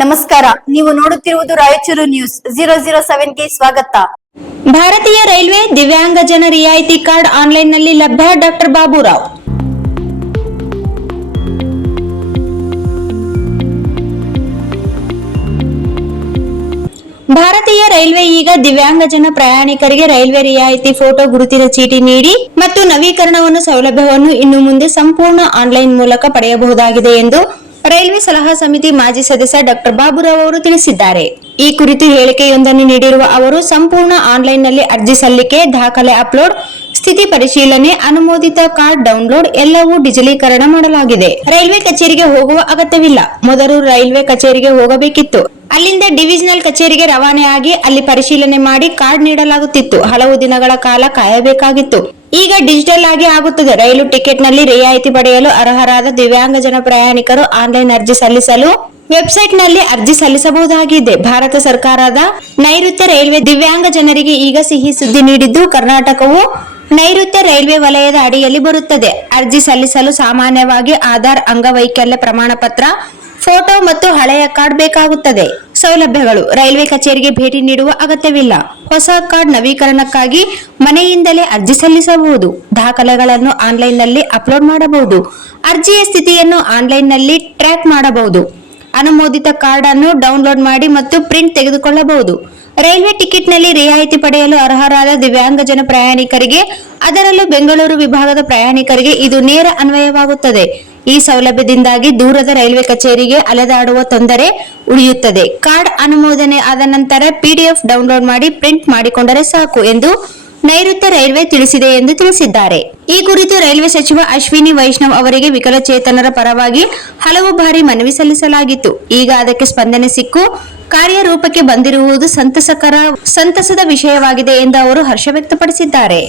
ನಮಸ್ಕಾರ, ನೀವು ನೋಡುತ್ತಿರುವುದು ರಾಯಚೂರು ನ್ಯೂಸ್ 007 ಗೆ ಸ್ವಾಗತ. ಭಾರತೀಯ ರೈಲ್ವೆ ದಿವ್ಯಾಂಗಜನ ರಿಯಾಯಿತಿ ಕಾರ್ಡ್ ಆನ್ಲೈನ್ನಲ್ಲಿ ಲಭ್ಯ. ಡಾಕ್ಟರ್ ಬಾಬುರಾವ್. ಭಾರತೀಯ ರೈಲ್ವೆ ಈಗ ದಿವ್ಯಾಂಗಜನ ಪ್ರಯಾಣಿಕರಿಗೆ ರೈಲ್ವೆ ರಿಯಾಯಿತಿ ಫೋಟೋ ಗುರುತಿನ ಚೀಟಿ ನೀಡಿ ಮತ್ತು ನವೀಕರಣವನ್ನು ಸೌಲಭ್ಯವನ್ನು ಇನ್ನು ಮುಂದೆ ಸಂಪೂರ್ಣ ಆನ್ಲೈನ್ ಮೂಲಕ ಪಡೆಯಬಹುದಾಗಿದೆ ಎಂದು ರೈಲ್ವೆ ಸಲಹಾ ಸಮಿತಿ ಮಾಜಿ ಸದಸ್ಯ ಡಾಕ್ಟರ್ ಬಾಬುರಾವ್ ಅವರು ತಿಳಿಸಿದ್ದಾರೆ. ಈ ಕುರಿತು ಹೇಳಿಕೆಯೊಂದನ್ನು ನೀಡಿರುವ ಅವರು, ಸಂಪೂರ್ಣ ಆನ್ಲೈನ್ನಲ್ಲಿ ಅರ್ಜಿ ಸಲ್ಲಿಕೆ, ದಾಖಲೆ ಅಪ್ಲೋಡ್, ಸ್ಥಿತಿ ಪರಿಶೀಲನೆ, ಅನುಮೋದಿತ ಕಾರ್ಡ್ ಡೌನ್ಲೋಡ್ ಎಲ್ಲವೂ ಡಿಜಿಟಲೀಕರಣ ಮಾಡಲಾಗಿದೆ. ರೈಲ್ವೆ ಕಚೇರಿಗೆ ಹೋಗುವ ಅಗತ್ಯವಿಲ್ಲ. ಮೊದಲು ರೈಲ್ವೆ ಕಚೇರಿಗೆ ಹೋಗಬೇಕಿತ್ತು. ಅಲ್ಲಿಂದ ಡಿವಿಷನಲ್ ಕಚೇರಿಗೆ ರವಾನೆ ಆಗಿ ಅಲ್ಲಿ ಪರಿಶೀಲನೆ ಮಾಡಿ ಕಾರ್ಡ್ ನೀಡಲಾಗುತ್ತಿತ್ತು. ಹಲವು ದಿನಗಳ ಕಾಲ ಕಾಯಬೇಕಾಗಿತ್ತು. ಈಗ ಡಿಜಿಟಲ್ ಆಗಿ ಆಗುತ್ತದೆ. ರೈಲು ಟಿಕೆಟ್ ನಲ್ಲಿ ರಿಯಾಯಿತಿ ಪಡೆಯಲು ಅರ್ಹರಾದ ದಿವ್ಯಾಂಗಜನ ಪ್ರಯಾಣಿಕರು ಆನ್ಲೈನ್ ಅರ್ಜಿ ಸಲ್ಲಿಸಲು ವೆಬ್ಸೈಟ್ ನಲ್ಲಿ ಅರ್ಜಿ ಸಲ್ಲಿಸಬಹುದಾಗಿದೆ. ಭಾರತ ಸರ್ಕಾರದ ನೈಋತ್ಯ ರೈಲ್ವೆ ದಿವ್ಯಾಂಗ ಜನರಿಗೆ ಈಗ ಸಿಹಿ ಸುದ್ದಿ ನೀಡಿದ್ದು, ಕರ್ನಾಟಕವು ನೈಋತ್ಯ ರೈಲ್ವೆ ವಲಯದ ಅಡಿಯಲ್ಲಿ ಬರುತ್ತದೆ. ಅರ್ಜಿ ಸಲ್ಲಿಸಲು ಸಾಮಾನ್ಯವಾಗಿ ಆಧಾರ್, ಅಂಗವೈಕಲ್ಯ ಪ್ರಮಾಣ ಪತ್ರ, ಫೋಟೋ ಮತ್ತು ಹಳೆಯ ಕಾರ್ಡ್ ಬೇಕಾಗುತ್ತದೆ. ಸೌಲಭ್ಯಗಳು: ರೈಲ್ವೆ ಕಚೇರಿಗೆ ಭೇಟಿ ನೀಡುವ ಅಗತ್ಯವಿಲ್ಲ. ಹೊಸ ಕಾರ್ಡ್ ನವೀಕರಣಕ್ಕಾಗಿ ಮನೆಯಿಂದಲೇ ಅರ್ಜಿ ಸಲ್ಲಿಸಬಹುದು. ದಾಖಲೆಗಳನ್ನು ಆನ್ಲೈನ್ನಲ್ಲಿ ಅಪ್ಲೋಡ್ ಮಾಡಬಹುದು. ಅರ್ಜಿಯ ಸ್ಥಿತಿಯನ್ನು ಆನ್ಲೈನ್ನಲ್ಲಿ ಟ್ರ್ಯಾಕ್ ಮಾಡಬಹುದು. ಅನುಮೋದಿತ ಕಾರ್ಡ್ ಅನ್ನು ಡೌನ್ಲೋಡ್ ಮಾಡಿ ಮತ್ತು ಪ್ರಿಂಟ್ ತೆಗೆದುಕೊಳ್ಳಬಹುದು. ರೈಲ್ವೆ ಟಿಕೆಟ್ನಲ್ಲಿ ರಿಯಾಯಿತಿ ಪಡೆಯಲು ಅರ್ಹರಾದ ದಿವ್ಯಾಂಗಜನ ಪ್ರಯಾಣಿಕರಿಗೆ, ಅದರಲ್ಲೂ ಬೆಂಗಳೂರು ವಿಭಾಗದ ಪ್ರಯಾಣಿಕರಿಗೆ ಇದು ನೇರ ಅನ್ವಯವಾಗುತ್ತದೆ. ಈ ಸೌಲಭ್ಯದಿಂದಾಗಿ ದೂರದ ರೈಲ್ವೆ ಕಚೇರಿಗೆ ಅಲೆದಾಡುವ ತೊಂದರೆ ಉಳಿಯುತ್ತದೆ. ಕಾರ್ಡ್ ಅನುಮೋದನೆ ಆದ ನಂತರ PDF ಡೌನ್ಲೋಡ್ ಮಾಡಿ ಪ್ರಿಂಟ್ ಮಾಡಿಕೊಂಡರೆ ಸಾಕು ಎಂದು ನೈಋತ್ಯ ರೈಲ್ವೆ ತಿಳಿಸಿದೆ ಎಂದು ತಿಳಿಸಿದ್ದಾರೆ. ಈ ಕುರಿತು ರೈಲ್ವೆ ಸಚಿವ ಅಶ್ವಿನಿ ವೈಷ್ಣವ್ ಅವರಿಗೆ ವಿಕಲಚೇತನರ ಪರವಾಗಿ ಹಲವು ಬಾರಿ ಮನವಿ ಸಲ್ಲಿಸಲಾಗಿತ್ತು. ಈಗ ಅದಕ್ಕೆ ಸ್ಪಂದನೆ ಸಿಕ್ಕು ಕಾರ್ಯರೂಪಕ್ಕೆ ಬಂದಿರುವುದು ಸಂತಸದ ವಿಷಯವಾಗಿದೆ ಎಂದು ಅವರು ಹರ್ಷ ವ್ಯಕ್ತಪಡಿಸಿದ್ದಾರೆ.